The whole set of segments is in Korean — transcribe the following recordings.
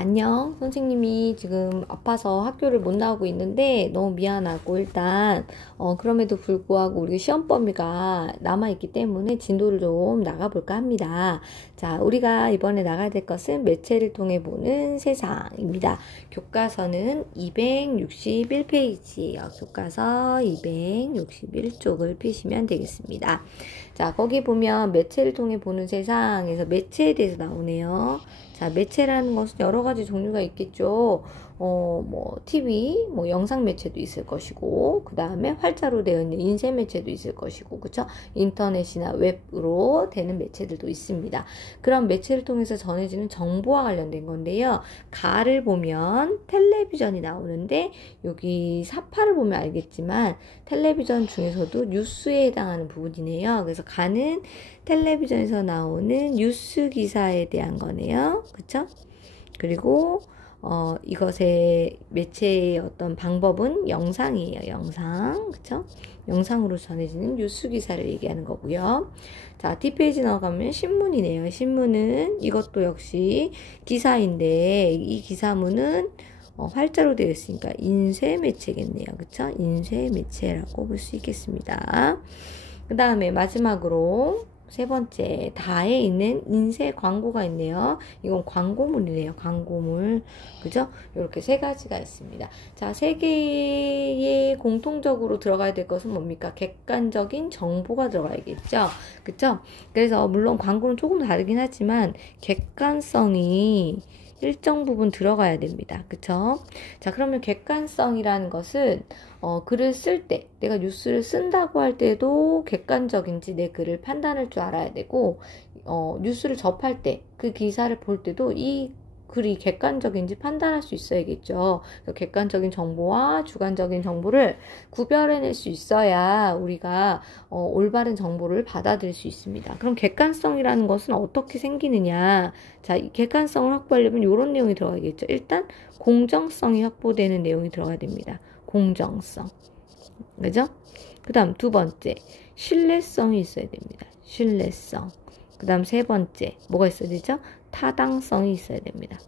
안녕. 선생님이 지금 아파서 학교를 못 나오고 있는데 너무 미안하고 일단 그럼에도 불구하고 우리 시험 범위가 남아있기 때문에 진도를 좀 나가볼까 합니다. 자, 우리가 이번에 나가야 될 것은 매체를 통해 보는 세상입니다. 교과서는 261페이지예요. 교과서 261쪽을 펴시면 되겠습니다. 자, 거기 보면 매체를 통해 보는 세상에서 매체에 대해서 나오네요. 자, 매체라는 것은 여러 가지 종류가 있겠죠. TV, 영상 매체도 있을 것이고, 그 다음에 활자로 되어 있는 인쇄 매체도 있을 것이고, 그쵸? 인터넷이나 웹으로 되는 매체들도 있습니다. 그런 매체를 통해서 전해지는 정보와 관련된 건데요. 가를 보면 텔레비전이 나오는데, 여기 사파를 보면 알겠지만, 텔레비전 중에서도 뉴스에 해당하는 부분이네요. 그래서 가는 텔레비전에서 나오는 뉴스 기사에 대한 거네요. 그쵸? 그리고 이것의 매체의 어떤 방법은 영상이에요. 영상. 그쵸? 영상으로 전해지는 뉴스 기사를 얘기하는 거고요. 자, 뒷페이지 나가면 신문이네요. 신문은 이것도 역시 기사인데 이 기사문은 활자로 되어 있으니까 인쇄 매체겠네요. 그쵸? 인쇄 매체라고 볼 수 있겠습니다. 그 다음에 마지막으로 세 번째, 다에 있는 인쇄 광고가 있네요. 이건 광고물이네요. 광고물. 그죠? 이렇게 세 가지가 있습니다. 자, 세 개의 공통적으로 들어가야 될 것은 뭡니까? 객관적인 정보가 들어가야겠죠? 그쵸? 그래서 물론 광고는 조금 다르긴 하지만 객관성이 일정 부분 들어가야 됩니다. 그쵸? 자, 그러면 객관성이라는 것은 글을 쓸 때, 내가 뉴스를 쓴다고 할 때도 객관적인지 내 글을 판단할 줄 알아야 되고, 뉴스를 접할 때, 그 기사를 볼 때도 이 글이 객관적인지 판단할 수 있어야겠죠. 객관적인 정보와 주관적인 정보를 구별해낼 수 있어야 우리가 올바른 정보를 받아들일 수 있습니다. 그럼 객관성이라는 것은 어떻게 생기느냐? 자, 이 객관성을 확보하려면 이런 내용이 들어가겠죠. 일단 공정성이 확보되는 내용이 들어가야 됩니다. 공정성. 그죠? 그 다음 두 번째, 신뢰성이 있어야 됩니다. 신뢰성. 그 다음 세 번째, 뭐가 있어야 되죠? 타당성이 있어야 됩니다.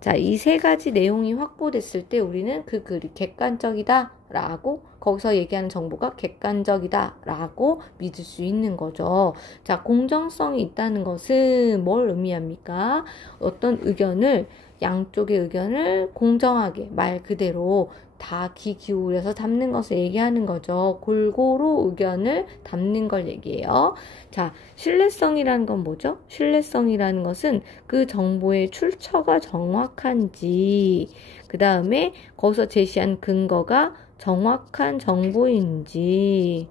자, 이 세 가지 내용이 확보됐을 때 우리는 그 글이 객관적이다 라고, 거기서 얘기하는 정보가 객관적이다 라고 믿을 수 있는 거죠. 자, 공정성이 있다는 것은 뭘 의미합니까? 어떤 의견을, 양쪽의 의견을 공정하게 말 그대로 다 귀 기울여서 담는 것을 얘기하는 거죠. 골고루 의견을 담는 걸 얘기해요. 자, 신뢰성이라는 건 뭐죠? 신뢰성이라는 것은 그 정보의 출처가 정확한지, 그 다음에 거기서 제시한 근거가 정확한 정보인지,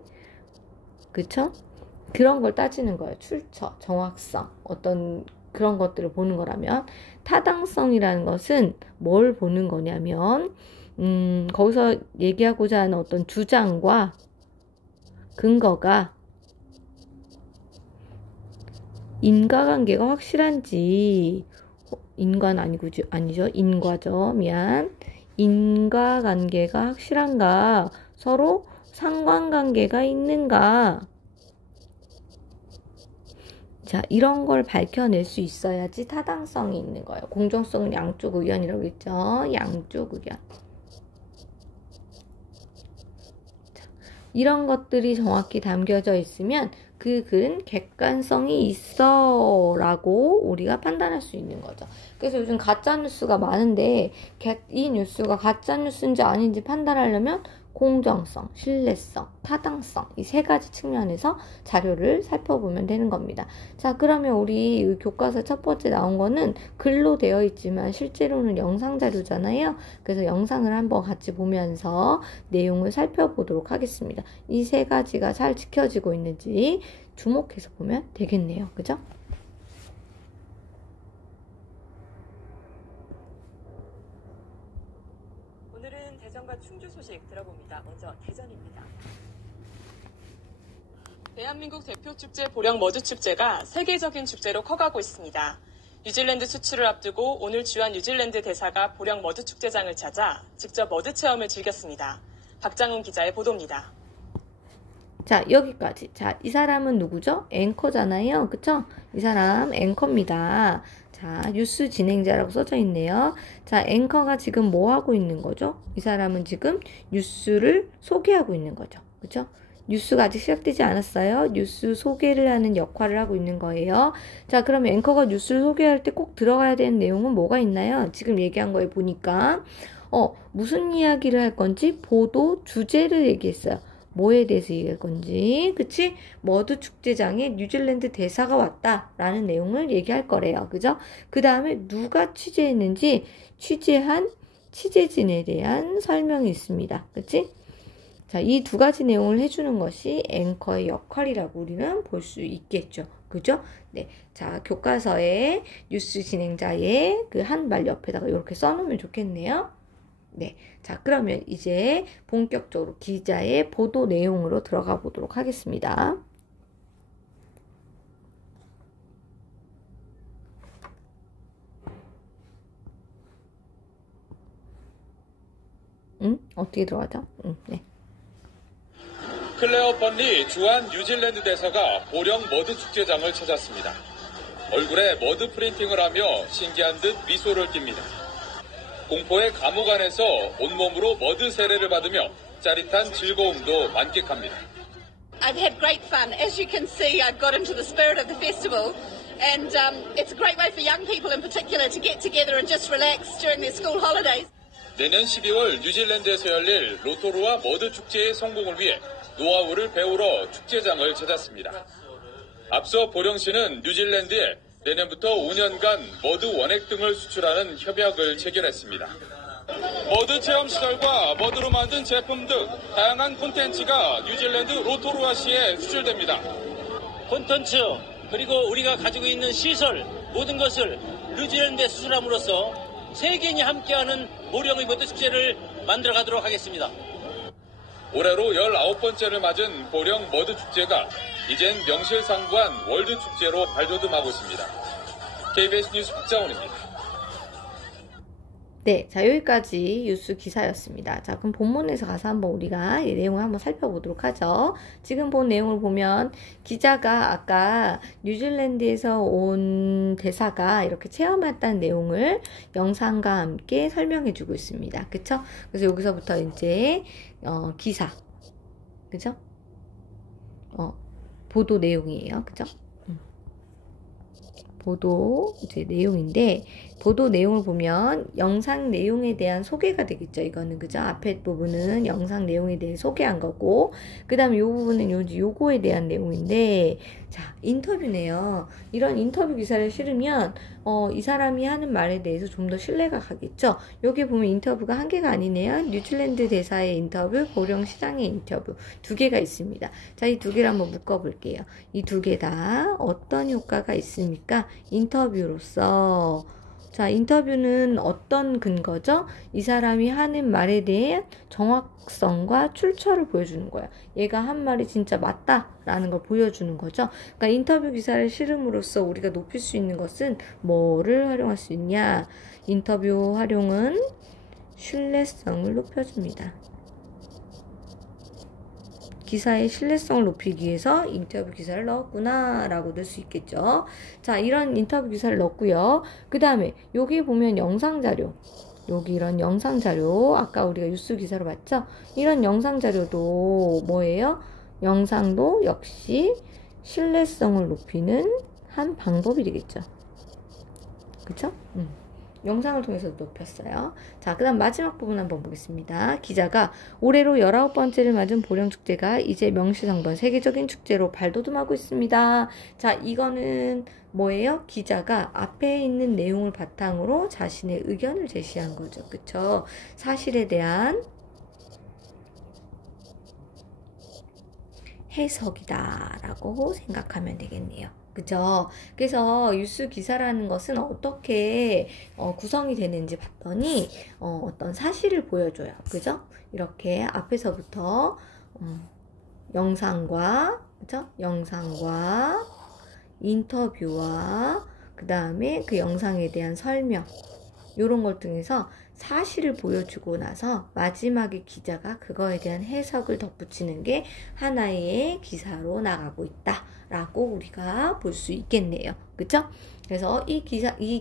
그쵸? 그런 걸 따지는 거예요. 출처, 정확성, 어떤 그런 것들을 보는 거라면, 타당성이라는 것은 뭘 보는 거냐면, 거기서 얘기하고자 하는 어떤 주장과 근거가 인과관계가 확실한지, 인과는 아니죠. 인과죠. 미안. 인과관계가 확실한가, 서로 상관관계가 있는가. 자, 이런 걸 밝혀낼 수 있어야지 타당성이 있는 거예요. 공정성은 양쪽 의견이라고 했죠. 양쪽 의견. 이런 것들이 정확히 담겨져 있으면 그 글은 객관성이 있어 라고 우리가 판단할 수 있는 거죠. 그래서 요즘 가짜뉴스가 많은데 이 뉴스가 가짜뉴스인지 아닌지 판단하려면 공정성, 신뢰성, 타당성 이 세 가지 측면에서 자료를 살펴보면 되는 겁니다. 자, 그러면 우리 교과서 첫 번째 나온 거는 글로 되어 있지만 실제로는 영상 자료잖아요. 그래서 영상을 한번 같이 보면서 내용을 살펴보도록 하겠습니다. 이 세 가지가 잘 지켜지고 있는지 주목해서 보면 되겠네요. 그죠? 오늘은 대전과 충주 소식 들어봅니다. 먼저 대전입니다. 대한민국 대표 축제 보령 머드 축제가 세계적인 축제로 커가고 있습니다. 뉴질랜드 수출을 앞두고 오늘 주한 뉴질랜드 대사가 보령 머드 축제장을 찾아 직접 머드 체험을 즐겼습니다. 박장훈 기자의 보도입니다. 자, 여기까지. 자, 이 사람은 누구죠? 앵커잖아요. 그쵸? 이 사람 앵커입니다. 자, 자, 뉴스 진행자라고 써져 있네요. 자, 앵커가 지금 뭐 하고 있는 거죠? 이 사람은 지금 뉴스를 소개하고 있는 거죠. 그죠? 뉴스가 아직 시작되지 않았어요. 뉴스 소개를 하는 역할을 하고 있는 거예요. 자, 그러면 앵커가 뉴스를 소개할 때 꼭 들어가야 되는 내용은 뭐가 있나요? 지금 얘기한 거에 보니까 무슨 이야기를 할 건지 보도 주제를 얘기했어요. 뭐에 대해서 얘기할 건지, 그치? 머드 축제장에 뉴질랜드 대사가 왔다라는 내용을 얘기할 거래요. 그죠? 그 다음에 누가 취재했는지 취재한 취재진에 대한 설명이 있습니다. 그치? 자, 이 두 가지 내용을 해주는 것이 앵커의 역할이라고 우리는 볼 수 있겠죠. 그죠? 네. 자, 교과서에 뉴스 진행자의 그 한 말 옆에다가 이렇게 써놓으면 좋겠네요. 네. 자, 그러면 이제 본격적으로 기자의 보도 내용으로 들어가 보도록 하겠습니다. 어떻게 들어가죠? 네. 클레어 번리 주한 뉴질랜드 대사가 보령 머드 축제장을 찾았습니다. 얼굴에 머드 프린팅을 하며 신기한 듯 미소를 띱니다. 공포의 감옥 안에서 온몸으로 머드 세례를 받으며 짜릿한 즐거움도 만끽합니다. I've had great fun. As you can see, I've got into the spirit of the festival, and it's a great way for young people in particular to get together and just relax during their school holidays. 내년 12월 뉴질랜드에서 열릴 로토루아 머드 축제의 성공을 위해 노하우를 배우러 축제장을 찾았습니다. 앞서 보령시는 뉴질랜드에 내년부터 5년간 머드 원액 등을 수출하는 협약을 체결했습니다. 머드 체험 시설과 머드로 만든 제품 등 다양한 콘텐츠가 뉴질랜드 로토루아시에 수출됩니다. 콘텐츠 그리고 우리가 가지고 있는 시설 모든 것을 뉴질랜드에 수출함으로써 세계인이 함께하는 보령의 머드 축제를 만들어가도록 하겠습니다. 올해로 19번째를 맞은 보령 머드 축제가 이젠 명실상부한 월드 축제로 발돋움하고 있습니다. KBS 뉴스 박자원입니다. 네, 자, 여기까지 뉴스 기사였습니다. 자, 그럼 본문에서 가서 한번 우리가 이 내용을 한번 살펴보도록 하죠. 지금 본 내용을 보면 기자가 아까 뉴질랜드에서 온 대사가 이렇게 체험했다는 내용을 영상과 함께 설명해주고 있습니다. 그쵸? 그래서 여기서부터 이제 기사, 그죠? 보도 내용이에요. 그죠? 보도 이제 내용인데, 보도 내용을 보면 영상 내용에 대한 소개가 되겠죠. 이거는 그죠? 앞에 부분은 영상 내용에 대해 소개한 거고, 그 다음에 이 부분은 요거에 대한 내용인데, 자, 인터뷰네요. 이런 인터뷰 기사를 실으면 이 사람이 하는 말에 대해서 좀 더 신뢰가 가겠죠. 여기 보면 인터뷰가 한 개가 아니네요. 뉴질랜드 대사의 인터뷰, 보령 시장의 인터뷰 두 개가 있습니다. 자, 이 두 개를 한번 묶어볼게요. 이 두 개 다 어떤 효과가 있습니까? 인터뷰로서, 자, 인터뷰는 어떤 근거죠? 이 사람이 하는 말에 대해 정확성과 출처를 보여주는 거예요. 얘가 한 말이 진짜 맞다라는 걸 보여주는 거죠. 그러니까 인터뷰 기사를 실음으로써 우리가 높일 수 있는 것은 뭐를 활용할 수 있냐? 인터뷰 활용은 신뢰성을 높여줍니다. 기사의 신뢰성을 높이기 위해서 인터뷰 기사를 넣었구나 라고 들 수 있겠죠. 자, 이런 인터뷰 기사를 넣었고요. 그 다음에 여기 보면 영상자료, 여기 이런 영상자료, 아까 우리가 뉴스 기사로 봤죠? 이런 영상자료도 뭐예요? 영상도 역시 신뢰성을 높이는 한 방법이 되겠죠. 그쵸? 영상을 통해서 높였어요. 자, 그 다음 마지막 부분 한번 보겠습니다. 기자가 올해로 19번째를 맞은 보령축제가 이제 명실상부한 세계적인 축제로 발돋움하고 있습니다. 자, 이거는 뭐예요? 기자가 앞에 있는 내용을 바탕으로 자신의 의견을 제시한 거죠. 그쵸? 사실에 대한 해석이다라고 생각하면 되겠네요. 그죠? 그래서 뉴스 기사라는 것은 어떻게 구성이 되는지 봤더니 어떤 사실을 보여줘요. 그죠? 이렇게 앞에서부터 영상과, 그죠? 영상과 인터뷰와 그 다음에 그 영상에 대한 설명, 이런 걸 통해서 사실을 보여주고 나서 마지막에 기자가 그거에 대한 해석을 덧붙이는 게 하나의 기사로 나가고 있다라고 우리가 볼 수 있겠네요. 그쵸? 그래서 이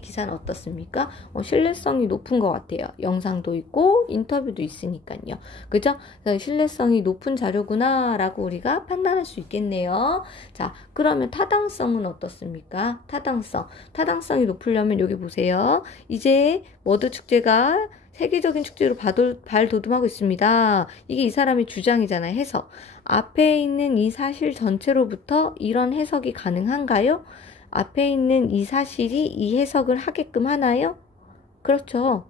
기사는 어떻습니까? 신뢰성이 높은 것 같아요. 영상도 있고 인터뷰도 있으니까요. 그죠? 신뢰성이 높은 자료구나 라고 우리가 판단할 수 있겠네요. 자, 그러면 타당성은 어떻습니까? 타당성이 높으려면 여기 보세요. 이제 머드 축제가 세계적인 축제로 발돋움하고 있습니다. 이게 이 사람의 주장이잖아요. 해석. 앞에 있는 이 사실 전체로부터 이런 해석이 가능한가요? 앞에 있는 이 사실이 이 해석을 하게끔 하나요? 그렇죠.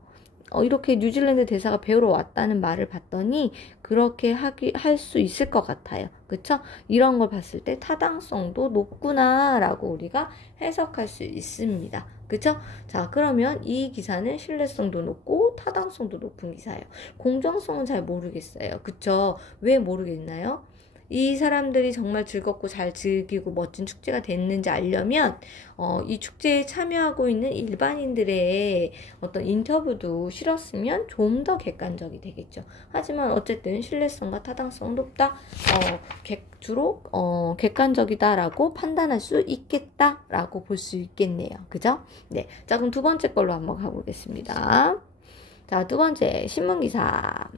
이렇게 뉴질랜드 대사가 배우러 왔다는 말을 봤더니 그렇게 할 수 있을 것 같아요. 그쵸? 이런 걸 봤을 때 타당성도 높구나 라고 우리가 해석할 수 있습니다. 그쵸? 자, 그러면 이 기사는 신뢰성도 높고 타당성도 높은 기사예요. 공정성은 잘 모르겠어요. 그쵸? 왜 모르겠나요? 이 사람들이 정말 즐겁고 잘 즐기고 멋진 축제가 됐는지 알려면 이 축제에 참여하고 있는 일반인들의 어떤 인터뷰도 실었으면 좀 더 객관적이 되겠죠. 하지만 어쨌든 신뢰성과 타당성 높다. 주로 객관적이다라고 판단할 수 있겠다라고 볼 수 있겠네요. 그죠? 네. 자, 그럼 두 번째 걸로 한번 가보겠습니다. 자, 두 번째, 신문기사.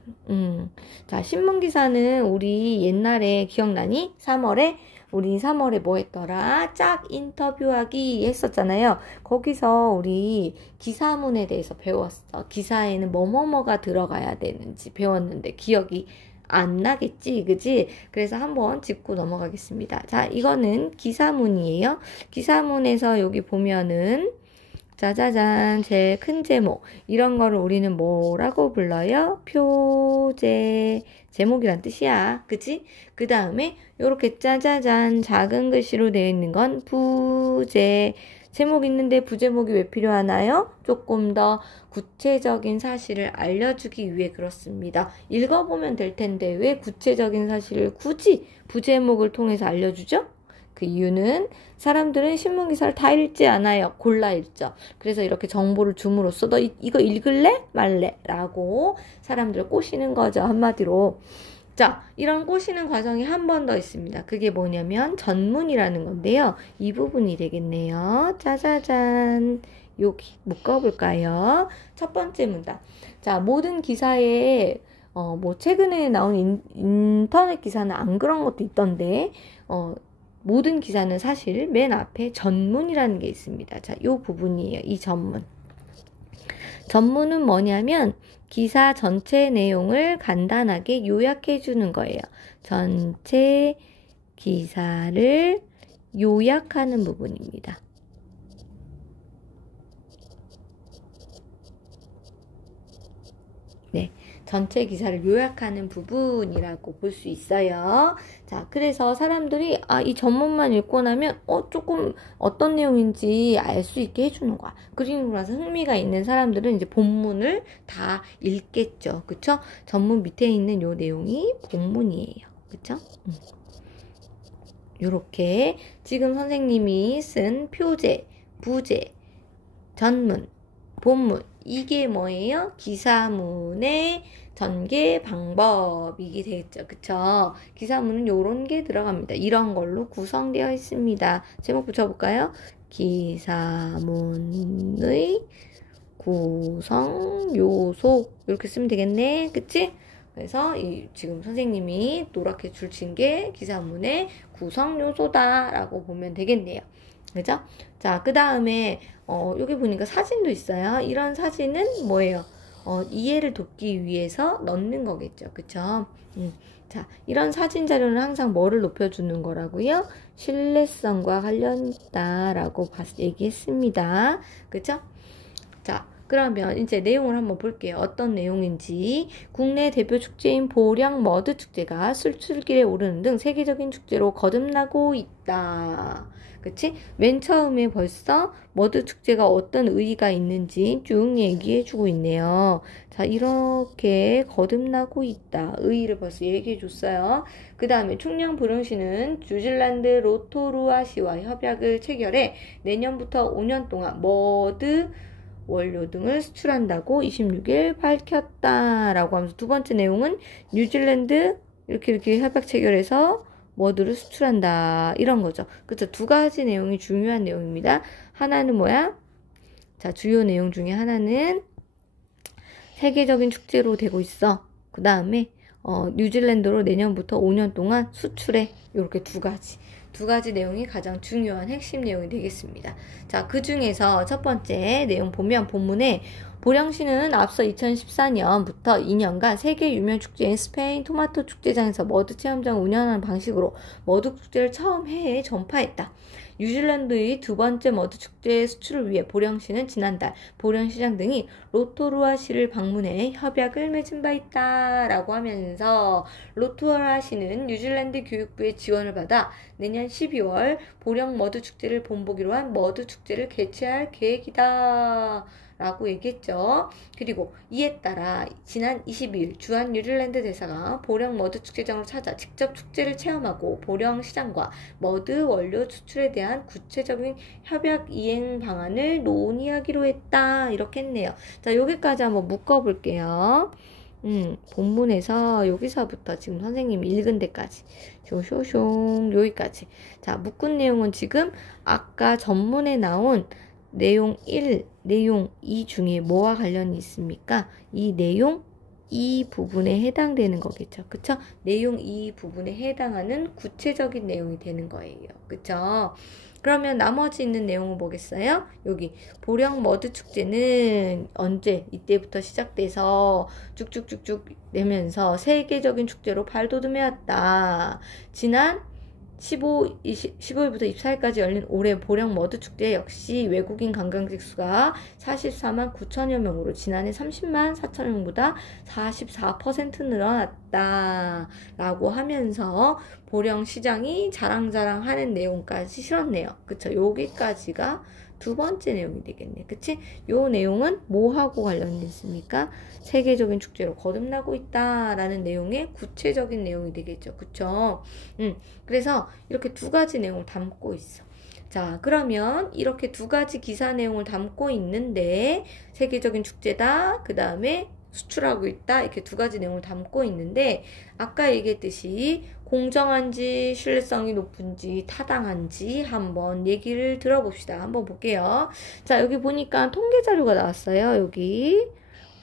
자, 신문기사는 우리 옛날에 기억나니? 3월에 뭐 했더라? 짝 인터뷰하기 했었잖아요. 거기서 우리 기사문에 대해서 배웠어. 기사에는 뭐뭐뭐가 들어가야 되는지 배웠는데 기억이 안 나겠지, 그지? 그래서 한번 짚고 넘어가겠습니다. 자, 이거는 기사문이에요. 기사문에서 여기 보면은 짜자잔, 제일 큰 제목. 이런 거를 우리는 뭐라고 불러요? 표제. 제목이란 뜻이야. 그치? 그 다음에 요렇게 짜자잔 작은 글씨로 되어 있는 건 부제. 제목 있는데 부제목이 왜 필요하나요? 조금 더 구체적인 사실을 알려주기 위해 그렇습니다. 읽어보면 될 텐데 왜 구체적인 사실을 굳이 부제목을 통해서 알려주죠? 그 이유는 사람들은 신문기사를 다 읽지 않아요. 골라 읽죠. 그래서 이렇게 정보를 줌으로써 너 이거 읽을래? 말래? 라고 사람들을 꼬시는 거죠. 한마디로. 자, 이런 꼬시는 과정이 한 번 더 있습니다. 그게 뭐냐면 전문이라는 건데요. 이 부분이 되겠네요. 짜자잔. 여기 묶어볼까요? 첫 번째 문단. 자, 모든 기사에 뭐 최근에 나온 인터넷 기사는 안 그런 것도 있던데 모든 기사는 사실 맨 앞에 전문이라는 게 있습니다. 자, 요 부분이에요. 이 전문. 전문은 뭐냐면 기사 전체 내용을 간단하게 요약해 주는 거예요. 전체 기사를 요약하는 부분입니다. 네. 전체 기사를 요약하는 부분이라고 볼 수 있어요. 자, 그래서 사람들이 이 전문만 읽고 나면 조금 어떤 내용인지 알 수 있게 해주는 거야. 그리고 나서 흥미가 있는 사람들은 이제 본문을 다 읽겠죠. 그쵸? 전문 밑에 있는 요 내용이 본문이에요. 그쵸? 요렇게 지금 선생님이 쓴 표제, 부제, 전문, 본문 이게 뭐예요? 기사문의 전개 방법이게 되겠죠. 그쵸? 기사문은 요런 게 들어갑니다. 이런 걸로 구성되어 있습니다. 제목 붙여볼까요? 기사문의 구성 요소 이렇게 쓰면 되겠네. 그치? 그래서 지금 선생님이 노랗게 줄친 게 기사문의 구성 요소다 라고 보면 되겠네요. 그죠? 자, 그 다음에 여기 보니까 사진도 있어요. 이런 사진은 뭐예요? 이해를 돕기 위해서 넣는 거겠죠. 그쵸? 자, 이런 사진 자료는 항상 뭐를 높여주는 거라고요? 신뢰성과 관련 있다라고 얘기했습니다. 그쵸? 자, 그러면 이제 내용을 한번 볼게요. 어떤 내용인지. 국내 대표 축제인 보령 머드 축제가 술출길에 오르는 등 세계적인 축제로 거듭나고 있다. 그치? 맨 처음에 벌써 머드 축제가 어떤 의의가 있는지 쭉 얘기해주고 있네요. 자, 이렇게 거듭나고 있다. 의의를 벌써 얘기해줬어요. 그 다음에 충녕 보령시는 뉴질랜드 로토루아시와 협약을 체결해 내년부터 5년 동안 머드 원료 등을 수출한다고 26일 밝혔다라고 하면서 두 번째 내용은 뉴질랜드 이렇게 협약 체결해서 머드를 수출한다 이런 거죠. 그래서 두 가지 내용이 중요한 내용입니다. 하나는 뭐야? 자, 주요 내용 중에 하나는 세계적인 축제로 되고 있어. 그 다음에 뉴질랜드로 내년부터 5년 동안 수출해. 이렇게 두 가지 내용이 가장 중요한 핵심 내용이 되겠습니다. 자, 그 중에서 첫 번째 내용 보면 본문에 보령시는 앞서 2014년부터 2년간 세계 유명 축제인 스페인 토마토 축제장에서 머드 체험장을 운영하는 방식으로 머드 축제를 처음 해외에 전파했다. 뉴질랜드의 두 번째 머드 축제 수출을 위해 보령시는 지난달 보령시장 등이 로토루아시를 방문해 협약을 맺은 바 있다 라고 하면서 로토루아시는 뉴질랜드 교육부의 지원을 받아 내년 12월 보령 머드 축제를 본보기로 한 머드 축제를 개최할 계획이다 라고 얘기했죠. 그리고 이에 따라 지난 22일 주한 뉴질랜드 대사가 보령 머드 축제장으로 찾아 직접 축제를 체험하고 보령 시장과 머드 원료 수출에 대한 구체적인 협약 이행 방안을 논의하기로 했다. 이렇게 했네요. 자, 여기까지 한번 묶어볼게요. 본문에서 여기서부터 지금 선생님이 읽은 데까지 쇼쇼숑 여기까지. 자, 묶은 내용은 지금 아까 전문에 나온 내용 1, 내용 2 중에 뭐와 관련이 있습니까? 이 내용 2 부분에 해당되는 거겠죠. 그쵸? 내용 2 부분에 해당하는 구체적인 내용이 되는 거예요. 그쵸? 그러면 나머지 있는 내용은 뭐겠어요? 여기 보령 머드 축제는 언제? 이때부터 시작돼서 쭉쭉쭉쭉 내면서 세계적인 축제로 발돋움해왔다. 지난 15일부터 24일까지 열린 올해 보령 머드 축제 역시 외국인 관광객 수가 44만 9천여 명으로 지난해 30만 4천 명보다 44% 늘어났다 라고 하면서 보령 시장이 자랑자랑하는 내용까지 실었네요. 그쵸? 여기까지가 두 번째 내용이 되겠네. 그치? 요 내용은 뭐하고 관련됐습니까? 세계적인 축제로 거듭나고 있다라는 내용의 구체적인 내용이 되겠죠. 그쵸? 그래서 이렇게 두 가지 내용을 담고 있어. 자, 그러면 이렇게 두 가지 기사 내용을 담고 있는데 세계적인 축제다. 그 다음에 수출하고 있다. 이렇게 두 가지 내용을 담고 있는데 아까 얘기했듯이 공정한지 신뢰성이 높은지 타당한지 한번 얘기를 들어봅시다. 한번 볼게요. 자, 여기 보니까 통계 자료가 나왔어요. 여기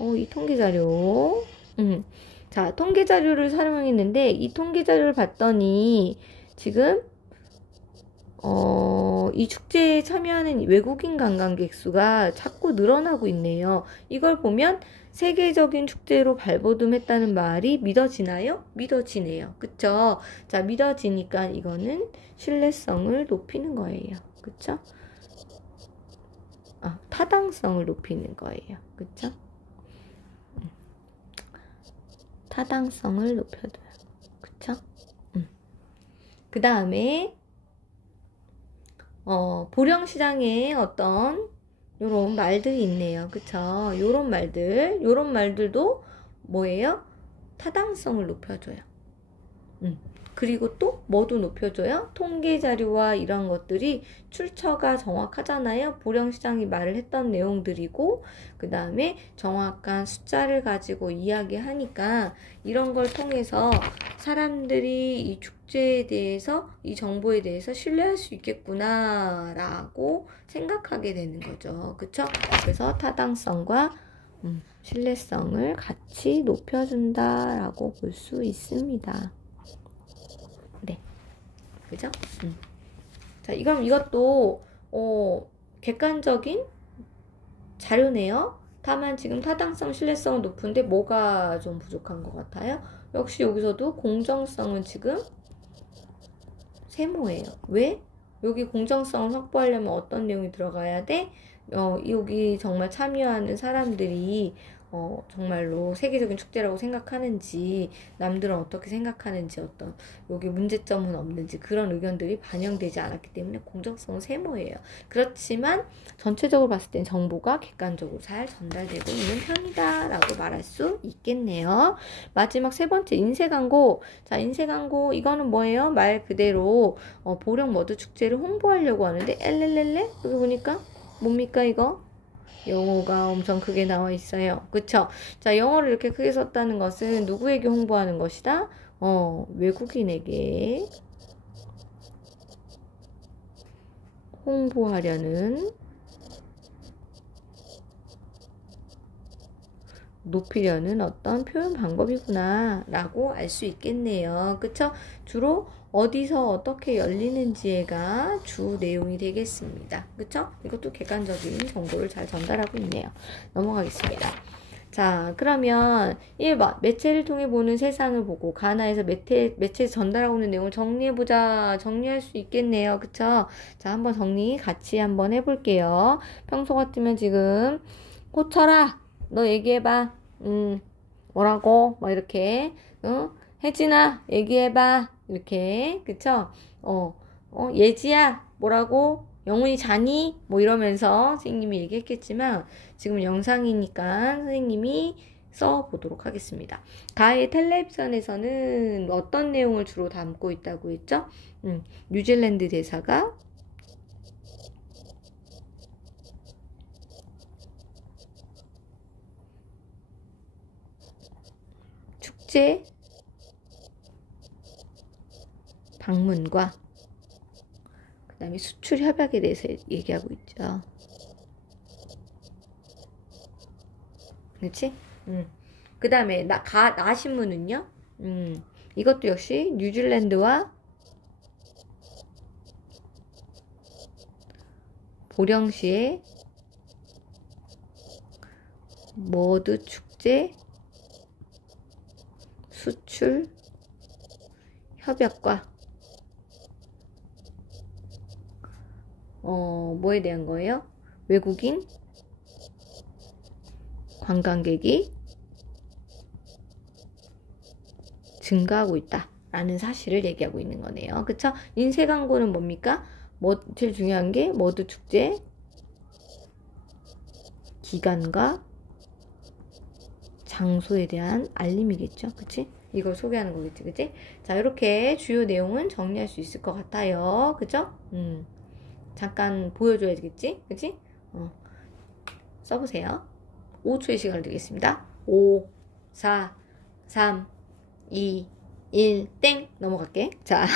이 통계 자료. 자, 통계 자료를 사용했는데 이 통계 자료를 봤더니 지금 이 축제에 참여하는 외국인 관광객 수가 자꾸 늘어나고 있네요. 이걸 보면 세계적인 축제로 발돋움했다는 말이 믿어지나요? 믿어지네요. 그쵸? 자, 믿어지니까 이거는 신뢰성을 높이는 거예요. 그쵸? 타당성을 높이는 거예요. 그쵸? 타당성을 높여줘요. 그쵸? 그 다음에 보령시장에 어떤 요런 말들이 있네요. 그쵸? 요런 말들도 뭐예요? 타당성을 높여줘요. 그리고 또 뭐도 높여줘요? 통계 자료와 이런 것들이 출처가 정확하잖아요. 보령시장이 말을 했던 내용들이고 그 다음에 정확한 숫자를 가지고 이야기하니까 이런 걸 통해서 사람들이 이 축제에 대해서 이 정보에 대해서 신뢰할 수 있겠구나 라고 생각하게 되는 거죠. 그쵸? 그래서 타당성과 신뢰성을 같이 높여준다 라고 볼 수 있습니다. 네. 그죠? 자, 이것도 객관적인 자료네요. 다만 지금 타당성, 신뢰성은 높은데 뭐가 좀 부족한 것 같아요? 역시 여기서도 공정성은 지금 세모예요. 왜? 여기 공정성을 확보하려면 어떤 내용이 들어가야 돼? 여기 정말 참여하는 사람들이 정말로 세계적인 축제라고 생각하는지 남들은 어떻게 생각하는지 어떤 여기 문제점은 없는지 그런 의견들이 반영되지 않았기 때문에 공정성은 세모예요. 그렇지만 전체적으로 봤을 땐 정보가 객관적으로 잘 전달되고 있는 편이다 라고 말할 수 있겠네요. 마지막 세 번째 인쇄광고. 자, 인쇄광고 이거는 뭐예요? 말 그대로 보령 머드 축제를 홍보하려고 하는데 엘렐렐레 여기 보니까 뭡니까 이거? 영어가 엄청 크게 나와 있어요. 그쵸? 자, 영어를 이렇게 크게 썼다는 것은 누구에게 홍보하는 것이다? 외국인에게 홍보하려는, 높이려는 어떤 표현 방법이구나 라고 알 수 있겠네요. 그쵸? 주로 어디서 어떻게 열리는지가 주 내용이 되겠습니다. 그쵸? 이것도 객관적인 정보를 잘 전달하고 있네요. 넘어가겠습니다. 자, 그러면 1번 매체를 통해 보는 세상을 보고 가나에서 매체에 전달하고 있는 내용을 정리해보자. 정리할 수 있겠네요. 그쵸? 자, 한번 정리 같이 한번 해볼게요. 평소 같으면 지금 호철아 너 얘기해봐. 뭐라고? 뭐 이렇게. 혜진아 얘기해봐. 이렇게. 그쵸? 예지야 뭐라고? 영훈이 자니? 뭐 이러면서 선생님이 얘기했겠지만 지금 영상이니까 선생님이 써보도록 하겠습니다. 가의 텔레비전에서는 어떤 내용을 주로 담고 있다고 했죠? 뉴질랜드 대사가 축제 방문과 그 다음에 수출 협약에 대해서 얘기하고 있죠. 그렇지? 그 다음에 나 신문은요? 이것도 역시 뉴질랜드와 보령시의 머드 축제 수출 협약과 뭐에 대한 거예요? 외국인 관광객이 증가하고 있다 라는 사실을 얘기하고 있는 거네요. 그쵸? 인쇄 광고는 뭡니까? 제일 중요한 게 머드 축제 기간과 장소에 대한 알림이겠죠. 그치? 이걸 소개하는 거겠지. 그치? 자, 이렇게 주요 내용은 정리할 수 있을 것 같아요. 그죠? 잠깐 보여줘야 되겠지? 그치? 써보세요. 5초의 시간을 드리겠습니다. 5, 4, 3, 2, 1, 땡! 넘어갈게. 자,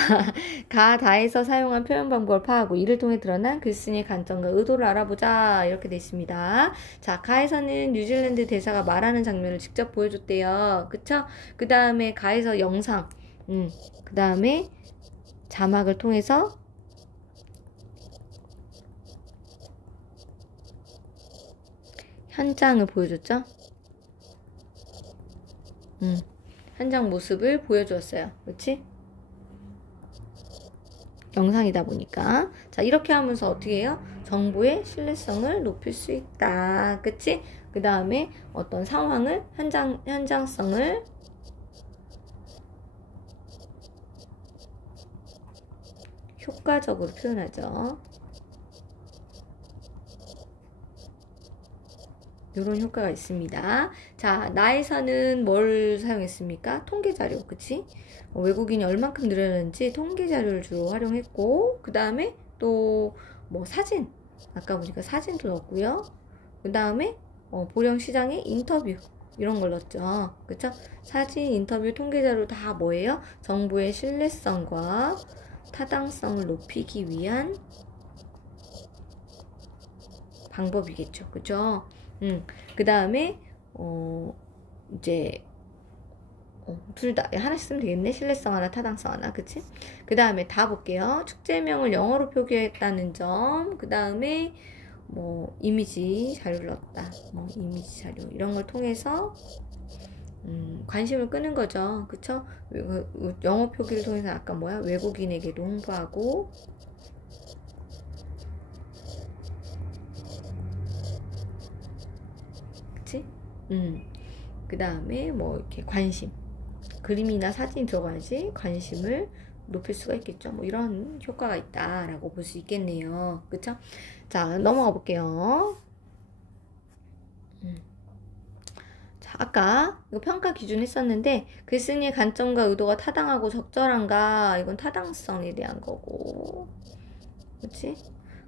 다에서 사용한 표현 방법을 파악하고 이를 통해 드러난 글쓴이의 관점과 의도를 알아보자. 이렇게 돼 있습니다. 자, 가에서는 뉴질랜드 대사가 말하는 장면을 직접 보여줬대요. 그쵸? 그 다음에 가에서 영상, 그 다음에 자막을 통해서 현장을 보여줬죠? 현장 모습을 보여주었어요. 그렇지? 영상이다 보니까. 자, 이렇게 하면서 어떻게 해요? 정보의 신뢰성을 높일 수 있다. 그치? 그 다음에 어떤 상황을, 현장성을 효과적으로 표현하죠. 이런 효과가 있습니다. 자, 나에서는 뭘 사용했습니까? 통계자료, 그치? 외국인이 얼만큼 늘어났는지 통계자료를 주로 활용했고, 그 다음에 또 뭐 사진, 아까 보니까 사진도 넣었고요. 그 다음에 보령시장의 인터뷰 이런 걸 넣었죠. 그쵸? 사진, 인터뷰, 통계자료 다 뭐예요? 정보의 신뢰성과 타당성을 높이기 위한 방법이겠죠. 그죠? 그 다음에 이제 둘 다 하나씩 쓰면 되겠네. 신뢰성 하나, 타당성 하나. 그치? 그 다음에 다 볼게요. 축제명을 영어로 표기했다는 점. 그 다음에 뭐 이미지 자료를 넣었다. 뭐 이미지 자료 이런 걸 통해서 관심을 끄는 거죠. 그쵸? 영어 표기를 통해서 아까 뭐야? 외국인에게도 홍보하고 그치? 그 다음에 뭐 이렇게 관심, 그림이나 사진이 들어가야지 관심을 높일 수가 있겠죠. 뭐 이런 효과가 있다라고 볼 수 있겠네요. 그쵸? 자, 넘어가 볼게요. 자, 아까 이거 평가 기준 했었는데 글쓴이의 관점과 의도가 타당하고 적절한가, 이건 타당성에 대한 거고, 그치?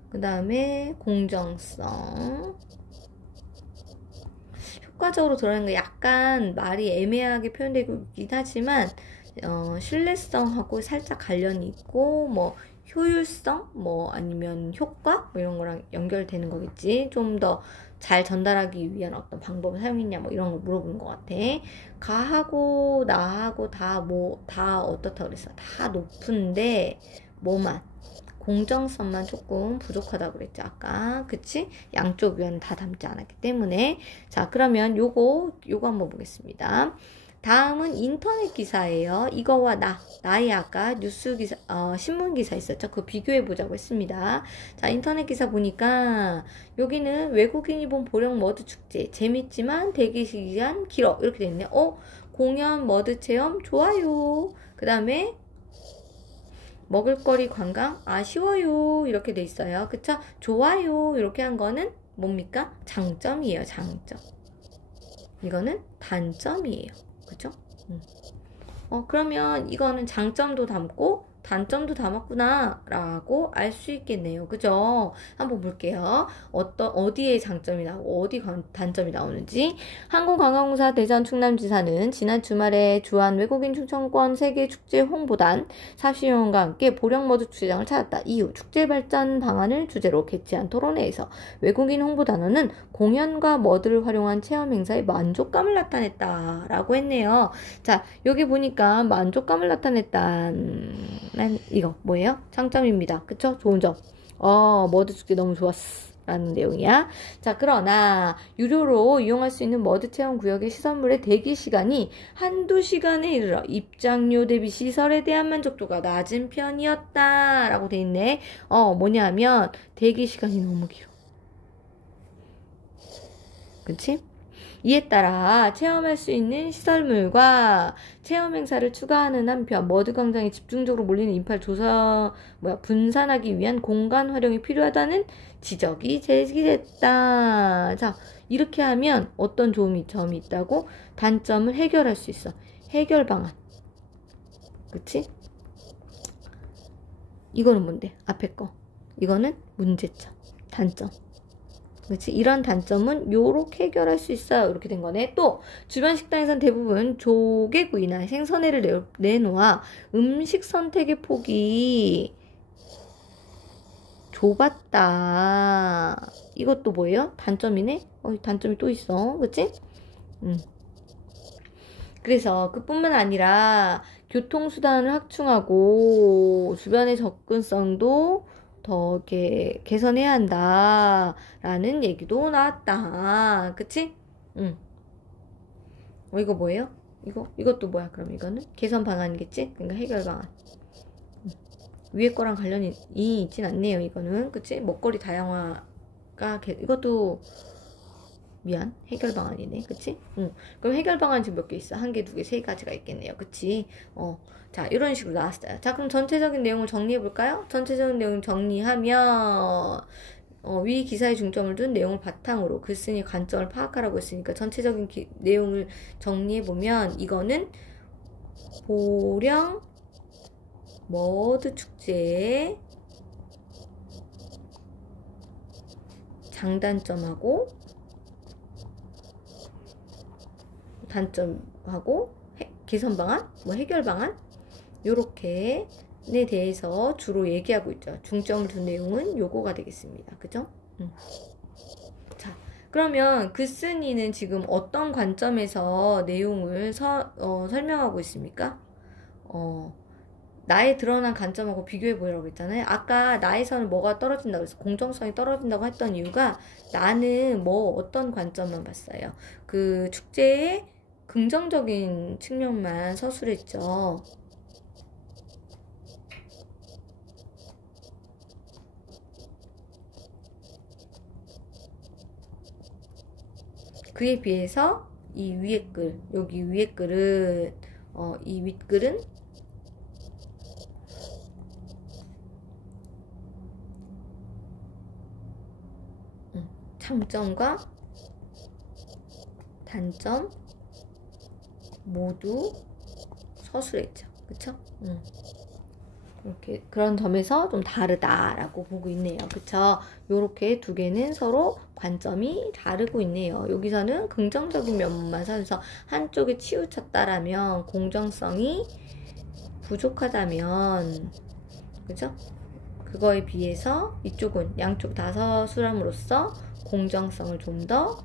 그 다음에 공정성, 효과적으로 드러나는 거 약간 말이 애매하게 표현되긴 하지만 신뢰성하고 살짝 관련이 있고 뭐 효율성 뭐 아니면 효과 뭐 이런 거랑 연결되는 거겠지. 좀 더 잘 전달하기 위한 어떤 방법을 사용했냐 뭐 이런 거 물어보는 것 같아. 가하고 나하고 다 어떻다 그랬어. 다 높은데 뭐만 공정성만 조금 부족하다고 그랬죠 아까. 그치? 양쪽 위안은 다 담지 않았기 때문에. 자, 그러면 요거 한번 보겠습니다. 다음은 인터넷 기사예요. 이거와 나의 아까 뉴스 기사, 신문 기사 있었죠? 그거 비교해 보자고 했습니다. 자, 인터넷 기사 보니까 여기는 외국인이 본 보령 머드 축제 재밌지만 대기 시간 길어 이렇게 돼 있네. 공연 머드 체험 좋아요. 그 다음에 먹을거리 관광 아쉬워요 이렇게 돼 있어요. 그쵸? 좋아요 이렇게 한 거는 뭡니까? 장점이에요. 장점. 이거는 단점이에요. 그쵸? 그러면 이거는 장점도 담고 단점도 담았구나 라고 알 수 있겠네요. 그죠? 한번 볼게요. 어디에 장점이 나오고 어디 단점이 나오는지. 한국관광공사 대전 충남지사는 지난 주말에 주한 외국인 충청권 세계축제 홍보단 사시용과 함께 보령머드 축제장을 찾았다. 이후 축제 발전 방안을 주제로 개최한 토론회에서 외국인 홍보단원은 공연과 머드를 활용한 체험 행사에 만족감을 나타냈다 라고 했네요. 자, 여기 보니까 만족감을 나타냈다는 이거 뭐예요? 장점입니다. 그쵸? 좋은 점. 머드 축제 너무 좋았어 라는 내용이야. 자, 그러나 유료로 이용할 수 있는 머드 체험 구역의 시설물의 대기 시간이 한두 시간에 이르러 입장료 대비 시설에 대한 만족도가 낮은 편이었다 라고 돼 있네. 뭐냐면 대기 시간이 너무 길어. 그치? 이에 따라 체험할 수 있는 시설물과 체험 행사를 추가하는 한편 머드 광장에 집중적으로 몰리는 인파를 분산하기 위한 공간 활용이 필요하다는 지적이 제기됐다. 자, 이렇게 하면 어떤 점이 있다고? 단점을 해결할 수 있어. 해결 방안. 그치? 이거는 뭔데? 앞에 거. 이거는 문제점. 단점. 그렇지? 이런 단점은 요렇게 해결할 수 있어요. 이렇게 된 거네. 또 주변 식당에선 대부분 조개구이나 생선회를 내놓아 음식 선택의 폭이 좁았다. 이것도 뭐예요? 단점이네? 단점이 또 있어. 그치? 그래서 그뿐만 아니라 교통수단을 확충하고 주변의 접근성도 더 이렇게 개선해야 한다라는 얘기도 나왔다. 그치? 이거 뭐예요? 이것도 뭐야? 그럼 이거는 개선 방안이겠지? 그러니까 해결 방안. 위에 거랑 관련이 있진 않네요. 이거는. 그치? 먹거리 다양화가 이것도 해결 방안이네. 그치? 그럼 해결 방안 지금 몇 개 있어? 한 개, 두 개, 세 가지가 있겠네요. 그치? 자, 이런 식으로 나왔어요. 자, 그럼 전체적인 내용을 정리해 볼까요? 전체적인 내용 정리하면 위 기사에 중점을 둔 내용을 바탕으로 글쓴이의 관점을 파악하라고 했으니까 전체적인 내용을 정리해 보면 이거는 보령 머드 축제의 장단점하고 단점하고 개선 방안, 해결 방안 요렇게에 대해서 주로 얘기하고 있죠. 중점을 둔 내용은 요거가 되겠습니다. 그죠? 자, 그러면 글쓴이는 지금 어떤 관점에서 내용을 설명하고 있습니까? 나의 드러난 관점하고 비교해 보라고 했잖아요. 아까 나에서는 뭐가 떨어진다고 해서 공정성이 떨어진다고 했던 이유가 나는 어떤 관점만 봤어요. 그 축제의 긍정적인 측면만 서술했죠. 그에 비해서 이 위에 글, 여기 위에 글은 이 윗글은 장점과 단점 모두 서술했죠. 그쵸? 이렇게 그런 점에서 좀 다르다라고 보고 있네요. 그쵸? 요렇게 두 개는 서로 관점이 다르고 있네요. 여기서는 긍정적인 면만 살려서 한쪽에 치우쳤다라면 공정성이 부족하다면, 그죠? 그거에 비해서 이쪽은 양쪽 다 서술함으로써 공정성을 좀 더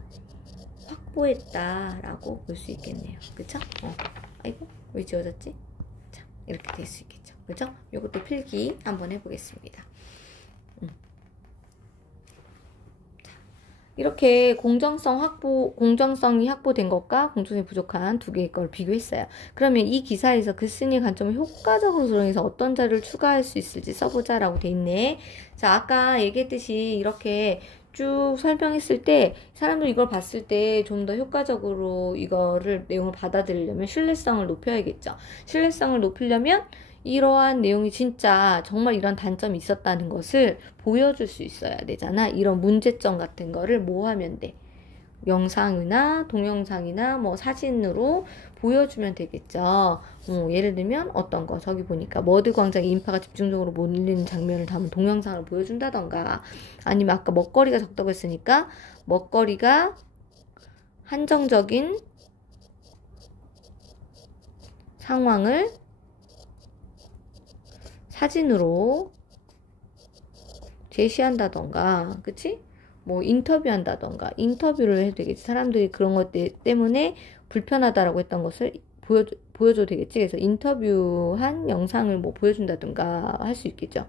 확보했다라고 볼 수 있겠네요. 그쵸? 아이고, 왜 지워졌지? 자, 이렇게 될 수 있겠죠. 그죠? 요것도 필기 한번 해보겠습니다. 이렇게 공정성이 확보된 것과 공정성이 부족한 두 개의 걸 비교했어요. 그러면 이 기사에서 글쓴이의 관점을 효과적으로 조정해서 어떤 자료를 추가할 수 있을지 써보자라고 돼 있네. 자, 아까 얘기했듯이 이렇게 쭉 설명했을 때 사람들이 이걸 봤을 때 좀 더 효과적으로 이거를 내용을 받아들이려면 신뢰성을 높여야겠죠. 신뢰성을 높이려면 이러한 내용이 진짜 정말 이런 단점이 있었다는 것을 보여줄 수 있어야 되잖아. 이런 문제점 같은 거를 뭐 하면 돼? 영상이나 동영상이나 뭐 사진으로 보여주면 되겠죠. 예를 들면 어떤 거, 저기 보니까 머드 광장에 인파가 집중적으로 몰리는 장면을 담은 동영상을 보여준다던가, 아니면 아까 먹거리가 적다고 했으니까 먹거리가 한정적인 상황을 사진으로 제시한다던가, 그치? 뭐 인터뷰한다던가, 인터뷰를 해도 되겠지. 사람들이 그런 것 때문에 불편하다라고 했던 것을 보여줘도 되겠지. 그래서 인터뷰한 영상을 뭐 보여준다던가 할 수 있겠죠.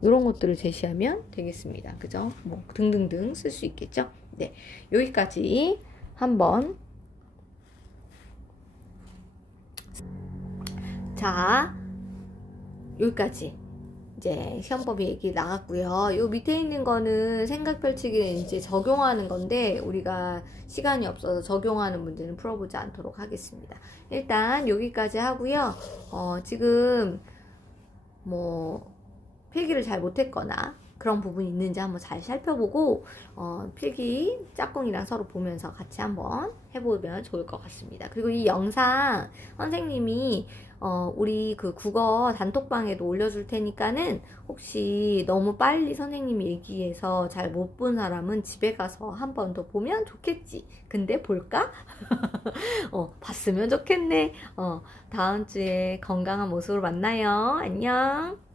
이런 것들을 제시하면 되겠습니다. 그죠? 뭐 등등등 쓸 수 있겠죠. 네, 여기까지 한번. 자, 여기까지 이제 시험법 얘기 나갔고요. 요 밑에 있는 거는 생각 펼치기에 이제 적용하는 건데 우리가 시간이 없어서 적용하는 문제는 풀어보지 않도록 하겠습니다. 일단 여기까지 하고요. 지금 뭐 필기를 잘 못했거나 그런 부분이 있는지 한번 잘 살펴보고 필기 짝꿍이랑 서로 보면서 같이 한번 해보면 좋을 것 같습니다. 그리고 이 영상 선생님이 우리 그 국어 단톡방에도 올려줄 테니까는 혹시 너무 빨리 선생님이 얘기해서 잘 못 본 사람은 집에 가서 한 번 더 보면 좋겠지. 근데 볼까? 봤으면 좋겠네. 다음 주에 건강한 모습으로 만나요. 안녕.